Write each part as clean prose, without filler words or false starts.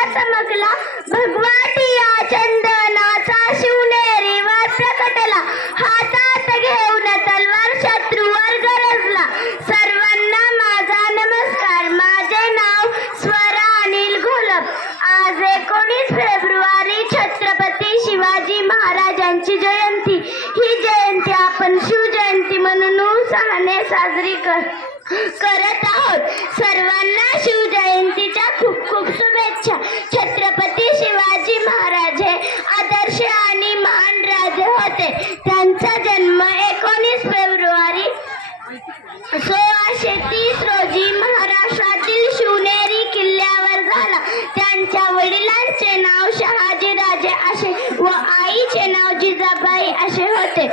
तारा चमकला, भगवाटिया चंदनाचा शिवनेरीवर प्रकटला, हातात घेऊन तलवार शत्रूवर गरजला. सर्वांना माझा नमस्कार, माझे नाव स्वरा अनिल घोलप. आज 19 फेब्रुवारी छत्रपती शिवाजी महाराजांची जयंती. ही जयंती आपण शिवजयंती म्हणून उत्साहाने साजरी करत आहोत. सर्वांना शिवजयंतीच्या खूप खूप शुभेच्छा. छत्रपती शिवाजी महाराज हे आदर्श आणि महान राजे होते. त्यांचा जन्म 19 फेब्रुवारी 1630 रोजी महाराष्ट्रातील शिवनेरी किल्ल्यावर झाला. त्यांच्या वडिलांचे नाव शहाजीराजे असे व आईचे नाव जिजाबाई असे होते.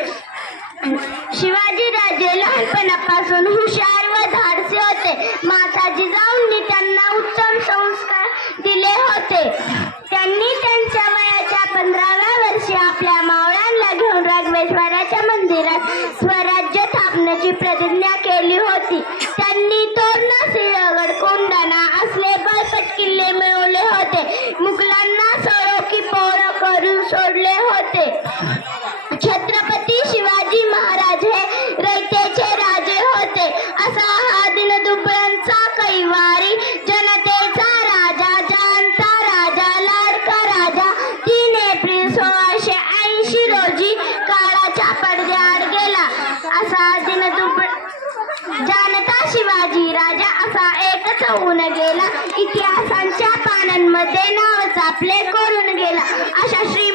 शिवाजीराजे लहानपणापासून हुशार व धाडसी होते. माता जिजाऊंनी त्यांना उत्तम संस्कार दिले होते. त्यांनी त्यांच्या वयाच्या 15व्या वर्षी आपल्या मावळ्यांना घेऊन राघवेश्वराच्या मंदिरात स्वराज्य स्थापनेची प्रतिज्ञा केली होती. त्यांनी तोरणा, सिंहगड, कोंढाणा असले बळकट किल्ले मिळवले होते. मुघलांना सोळोकी पोर करून सोडले होते. छत्रपती शिवाजी महाराज हे रयतेचे राजे होते. असा हा दिनदुबळांचा कैवारी, जनतेचा राजा, जानता राजा, लाडका राजा. 3 एप्रिल 1680 रोजी काळाच्या पडद्याआड गेला. असा जानता शिवाजी राजा असा एकच होऊन गेला. इतिहासांच्या पानांमध्ये नाव आपले करून गेला. अशा श्री